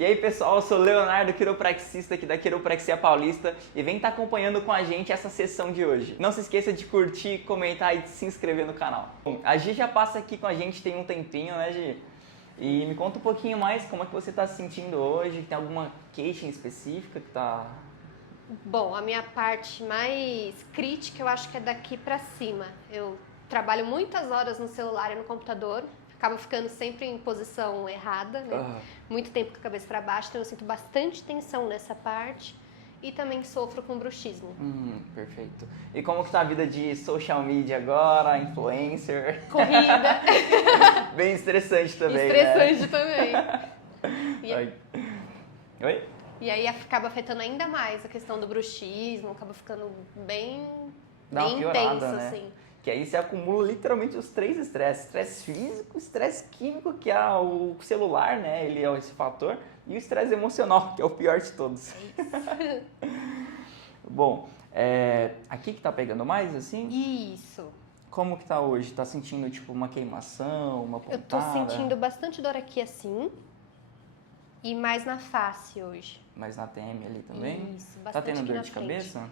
E aí pessoal, eu sou o Leonardo, quiropraxista aqui da Quiropraxia Paulista e vem estar acompanhando com a gente essa sessão de hoje. Não se esqueça de curtir, comentar e de se inscrever no canal. Bom, a Gi já passa aqui com a gente tem um tempinho, né Gi? E me conta um pouquinho mais como é que você está se sentindo hoje, tem alguma queixa em específica que tá... Bom, a minha parte mais crítica eu acho que é daqui pra cima. Eu trabalho muitas horas no celular e no computador, acabo ficando sempre em posição errada, né? Muito tempo com a cabeça pra baixo, então eu sinto bastante tensão nessa parte e também sofro com bruxismo. Perfeito. E como que tá a vida de social media agora, influencer? Corrida. Bem estressante também, Estressante né? também. Oi? E aí acaba afetando ainda mais a questão do bruxismo, acaba ficando bem Dá uma piorada, intenso, né? assim. Que aí você acumula literalmente os três estresses. Estresse físico, estresse químico, que é o celular, né? Ele é esse fator. E o estresse emocional, que é o pior de todos. Bom, aqui que tá pegando mais, assim? Isso. Como que tá hoje? Tá sentindo, tipo, uma queimação, uma pontada? Eu tô sentindo bastante dor aqui assim e mais na face hoje. Mas na TM ali também? Isso, Tá bastante tendo aqui dor na de frente. cabeça?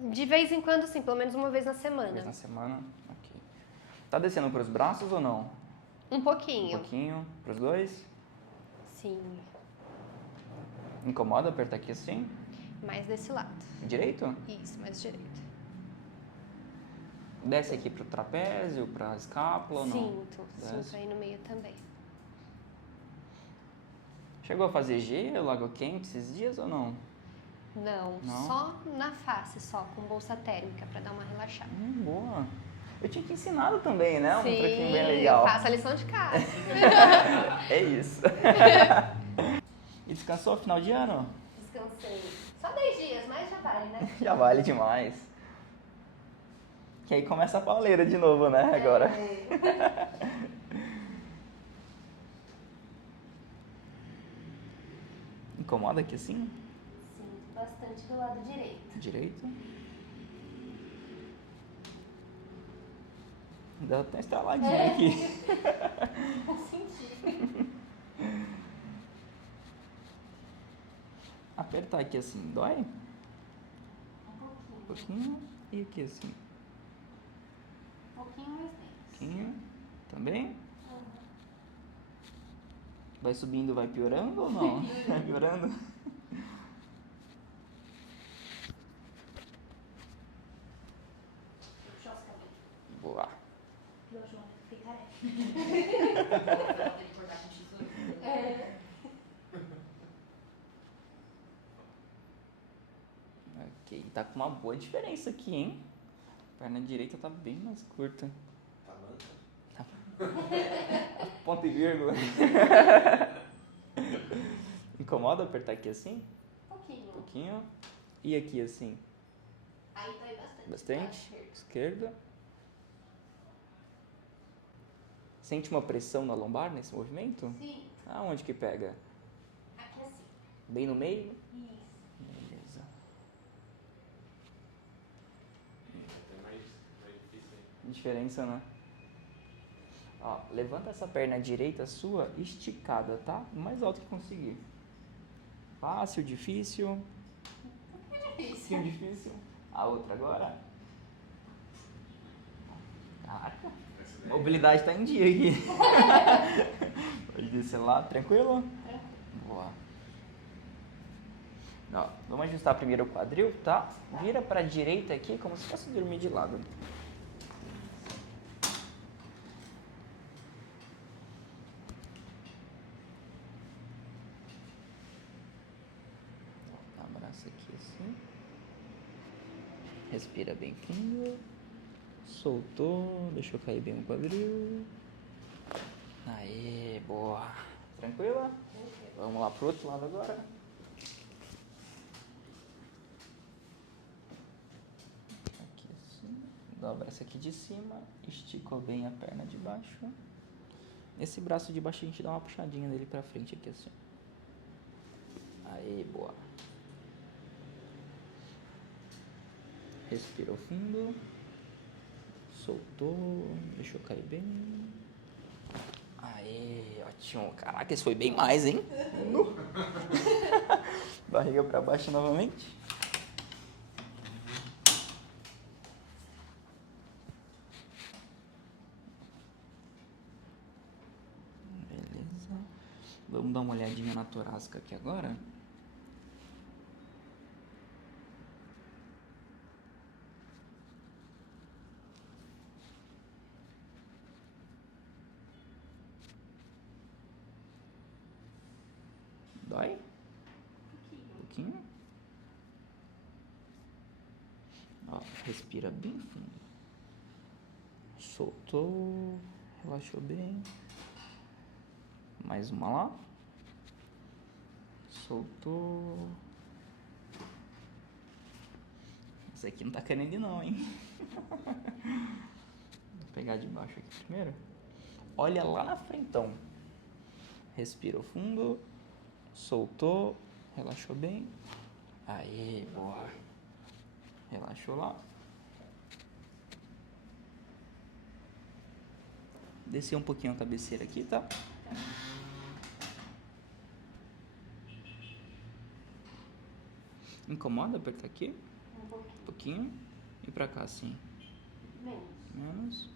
De vez em quando, sim, pelo menos uma vez na semana. Uma vez na semana? Ok. Tá descendo pros braços ou não? Um pouquinho. Um pouquinho. Pros dois? Sim, Incomoda apertar aqui assim? mais desse lado. Direito? Isso, mais direito. Desce aqui pro trapézio, pra escápula ou não? Sinto aí no meio também. Chegou a fazer gelo, água quente esses dias ou não? Não, Não? só na face, só com bolsa térmica pra dar uma relaxada. Boa. Eu tinha te ensinado também, né? Um Sim, truquinho bem legal. faça a lição de casa. É isso. E descansou final de ano? Descansei. Só 10 dias, mas já vale, né? Já vale demais. Que aí começa a pauleira de novo, né? Agora. Incomoda aqui assim? Sinto bastante do lado direito. Direito. Dá até uma estraladinha aqui. Não senti. Apertar aqui assim, dói? Um pouquinho. Um pouquinho. E aqui assim? Um pouquinho mais dentro. Um pouquinho. Também? Vai subindo, vai piorando ou não? Vai piorando? Puxar os cabelos. Boa. Meu João, fiquei careca. Ela tem que cortar com tesoura. Ok, tá com uma boa diferença aqui, hein? A perna direita tá bem mais curta. Tá manca? Ponto e vírgula. Incomoda apertar aqui assim? Um pouquinho. Um pouquinho. E aqui assim? Aí dói bastante. Bastante? Lado esquerdo. Esquerda. Sente uma pressão na lombar nesse movimento? Sim. Aonde que pega? Aqui assim. Bem no meio? Isso. Beleza. É mais difícil aí. Diferença, né? Ó, levanta essa perna direita sua esticada, tá? O mais alto que conseguir. Fácil, difícil? Difícil. Difícil. A outra agora. Caraca. Mobilidade tá em dia aqui. Pode descer lá, tranquilo? Boa. Ó, vamos ajustar primeiro o quadril, tá? Vira pra direita aqui como se fosse dormir de lado. Abraça aqui assim. Respira bem fundo. Soltou, deixou cair bem o quadril. Aê, boa. Tranquila? Vamos lá pro outro lado agora. Aqui assim. Dobra essa aqui de cima. Esticou bem a perna de baixo. Esse braço de baixo a gente dá uma puxadinha nele pra frente aqui assim. Aê, boa. Respirou fundo. Soltou. Deixou cair bem. Aê, ótimo. Ótimo. Caraca, esse foi bem mais, hein? Barriga pra baixo novamente. Beleza. Vamos dar uma olhadinha na torácica aqui agora. Dói? Um pouquinho. Ó, respira bem fundo. Soltou. Relaxou bem. Mais uma lá. Soltou. Esse aqui não tá querendo ir não, hein? Vou pegar de baixo aqui primeiro. Olha lá na frentão. Respira fundo. Soltou. Relaxou bem. Aí, boa. Relaxou lá. Descer um pouquinho a cabeceira aqui, tá? Incomoda apertar aqui? Um pouquinho. E pra cá, assim. Menos.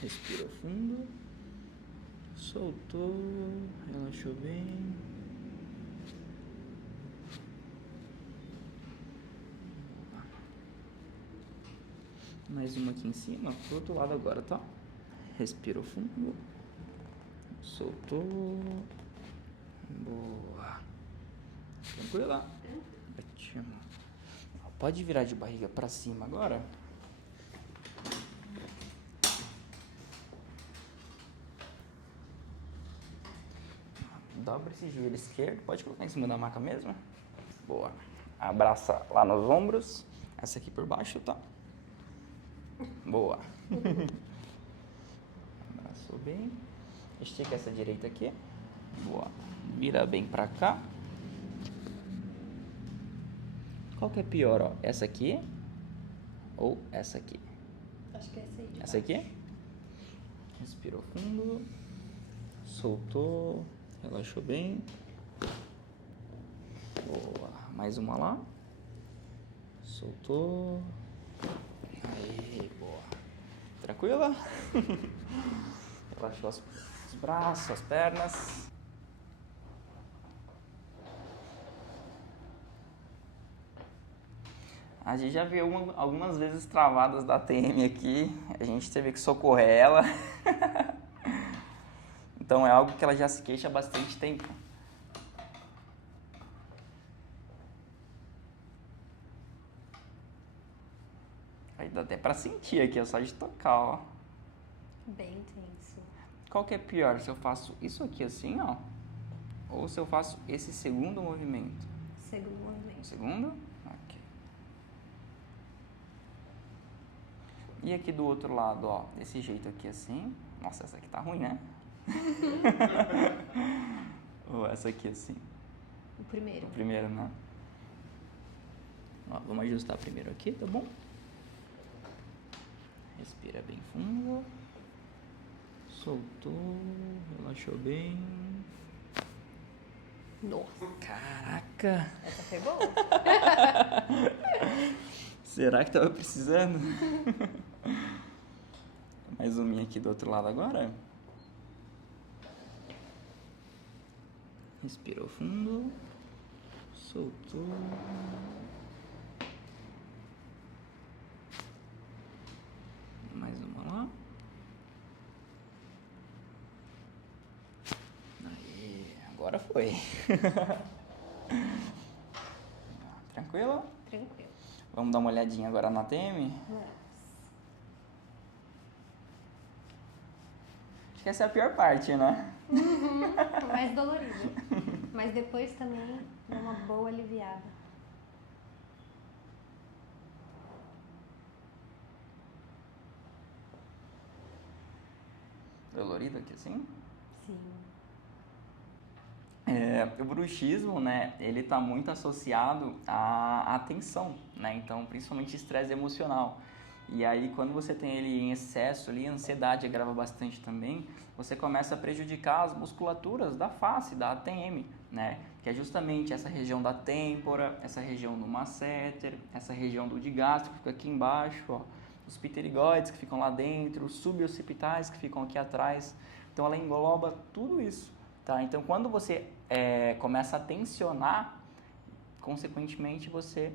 Respira fundo. Soltou. Relaxou bem. Mais uma aqui em cima. Pro outro lado agora, tá? Respira fundo. Soltou. Boa. Tranquila? Ótimo. Pode virar de barriga pra cima agora. Dobra esse joelho esquerdo. Pode colocar em cima da maca mesmo. Boa. Abraça lá nos ombros. Essa aqui por baixo, tá? Boa. Abraçou bem. Estica essa direita aqui. Boa. Vira bem pra cá. Qual que é pior, ó? Essa aqui ou essa aqui? Acho que é essa aí. Essa aqui? Respirou fundo. Soltou. Relaxou bem. Boa. Mais uma lá. Soltou. Aí, boa. Tranquila? Relaxou os braços, as pernas. A gente já viu algumas vezes travadas da TM aqui. A gente teve que socorrer ela. Então é algo que ela já se queixa há bastante tempo. Aí dá até pra sentir aqui, é só de tocar, ó. Bem intenso. Qual que é pior? Se eu faço isso aqui assim, ó, ou se eu faço esse segundo movimento? Segundo movimento. Segundo? Ok. E aqui do outro lado, ó, desse jeito aqui assim. Nossa, essa aqui tá ruim, né? Ou essa aqui assim. O primeiro. O primeiro, né? Ó, vamos ajustar primeiro aqui, tá bom? Respira bem fundo. Soltou, relaxou bem. Nossa, Caraca! essa foi boa. Será que tava precisando? Mais uma aqui do outro lado agora. Respirou fundo. Soltou. Mais uma lá. Aí, agora foi. Tranquilo? Tranquilo. Vamos dar uma olhadinha agora na TM? Acho que essa é a pior parte, né? Mais dolorido. Mas depois também dá uma boa aliviada. Dolorido aqui assim? Sim. O bruxismo, né, ele tá muito associado à tensão, né, então principalmente estresse emocional. E aí, quando você tem ele em excesso ali, a ansiedade agrava bastante também, você começa a prejudicar as musculaturas da face, da ATM, né? Que é justamente essa região da têmpora, essa região do masseter, essa região do digástrico que fica aqui embaixo, ó, os pterigoides que ficam lá dentro, os suboccipitais que ficam aqui atrás. Então, ela engloba tudo isso, tá? Então, quando você começa a tensionar, consequentemente, você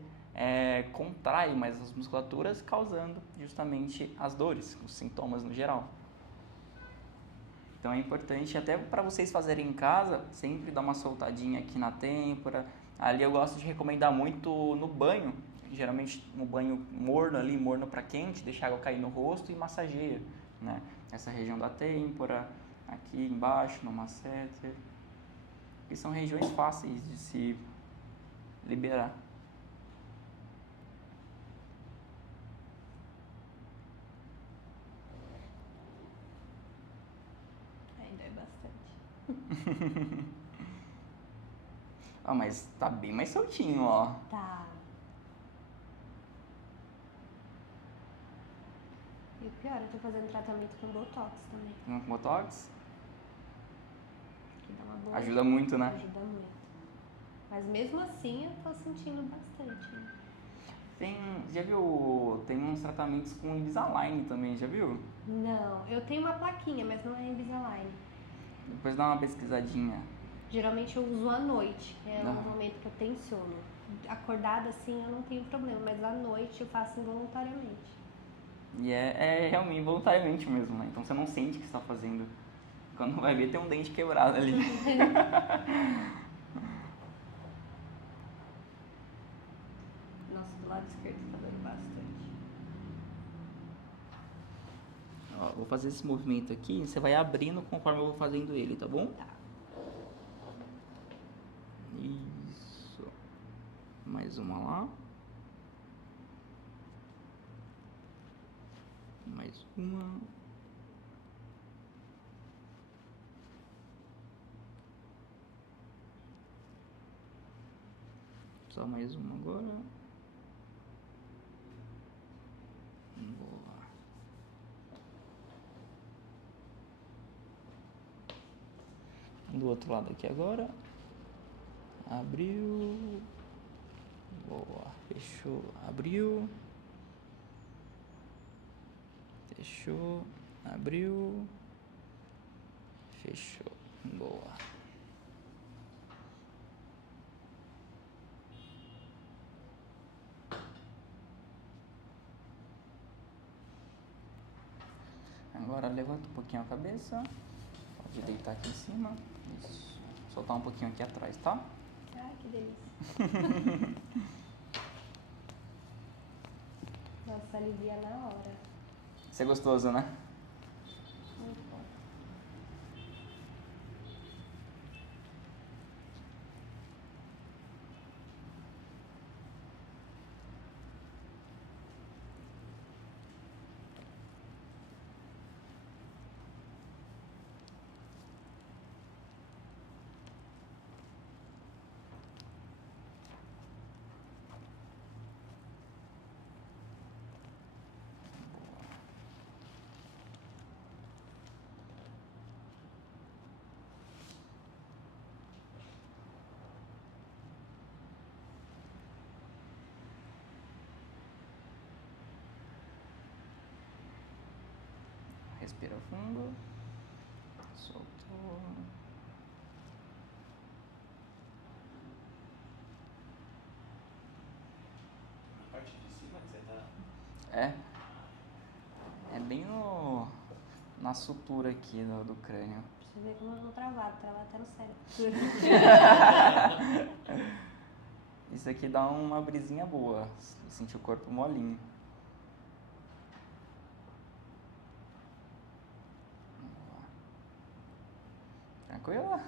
contrai mais as musculaturas, causando justamente as dores, os sintomas no geral. Então é importante, até para vocês fazerem em casa, sempre dar uma soltadinha aqui na têmpora. Ali eu gosto de recomendar muito no banho, geralmente um banho morno ali, morno para quente, deixa a água cair no rosto e massageia, né? Essa região da têmpora, aqui embaixo, no masseter. E são regiões fáceis de se liberar. Ainda é bastante. Ah, mas tá bem mais soltinho, ó. Tá. E o pior, eu tô fazendo tratamento com Botox também. Com Botox? Que dá uma boa Ajuda muito, né? Ajuda muito. Mas mesmo assim eu tô sentindo bastante. Né? Já viu, tem uns tratamentos com Invisalign também, já viu? Não, eu tenho uma plaquinha, mas não é Invisalign. Depois dá uma pesquisadinha. Geralmente eu uso à noite, que é Ah. o momento que eu tensiono. Acordada assim eu não tenho problema, mas à noite eu faço involuntariamente. E é realmente involuntariamente mesmo, né? Então você não sente que está fazendo. Quando vai ver, tem um dente quebrado ali. Nossa, do lado esquerdo tá doendo bastante. Ó, vou fazer esse movimento aqui, você vai abrindo conforme eu vou fazendo ele, tá bom? Tá. Isso. Mais uma lá. Mais uma. Só mais uma agora. Boa. Do outro lado aqui agora. Abriu. Boa. Fechou. Abriu. Fechou. Abriu. Fechou. Boa. Agora levanta um pouquinho a cabeça. Pode deitar aqui em cima. Isso. Soltar um pouquinho aqui atrás, tá? Ai, que delícia. Nossa, alivia na hora. Isso é gostoso, né? Muito bom. Respira fundo. Soltou. Na parte de cima que você tá. É. É bem na sutura aqui do crânio. Você vê como eu não trava até no cérebro. Isso aqui dá uma brisinha boa. Sentir o corpo molinho. Tranquila?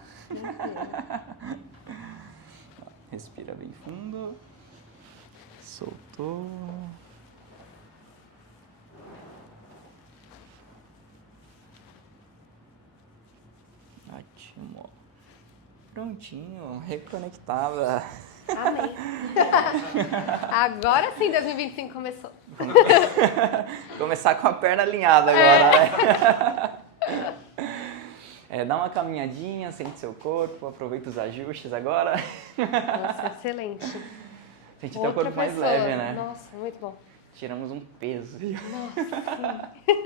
Respira bem fundo. Soltou. Ótimo. Prontinho, reconectada. Amém. Agora sim 2025 começou. Começar com a perna alinhada agora, né? Dá uma caminhadinha, sente seu corpo, aproveita os ajustes agora. Nossa, excelente. Sente até o corpo mais leve, né? Nossa, muito bom. Tiramos um peso. Nossa, sim.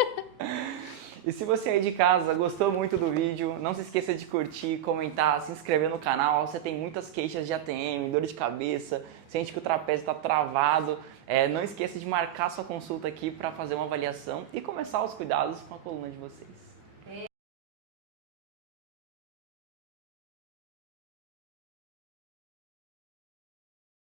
E se você aí de casa gostou muito do vídeo, não se esqueça de curtir, comentar, se inscrever no canal. Você tem muitas queixas de ATM, dor de cabeça, sente que o trapézio está travado. Não esqueça de marcar sua consulta aqui para fazer uma avaliação e começar os cuidados com a coluna de vocês.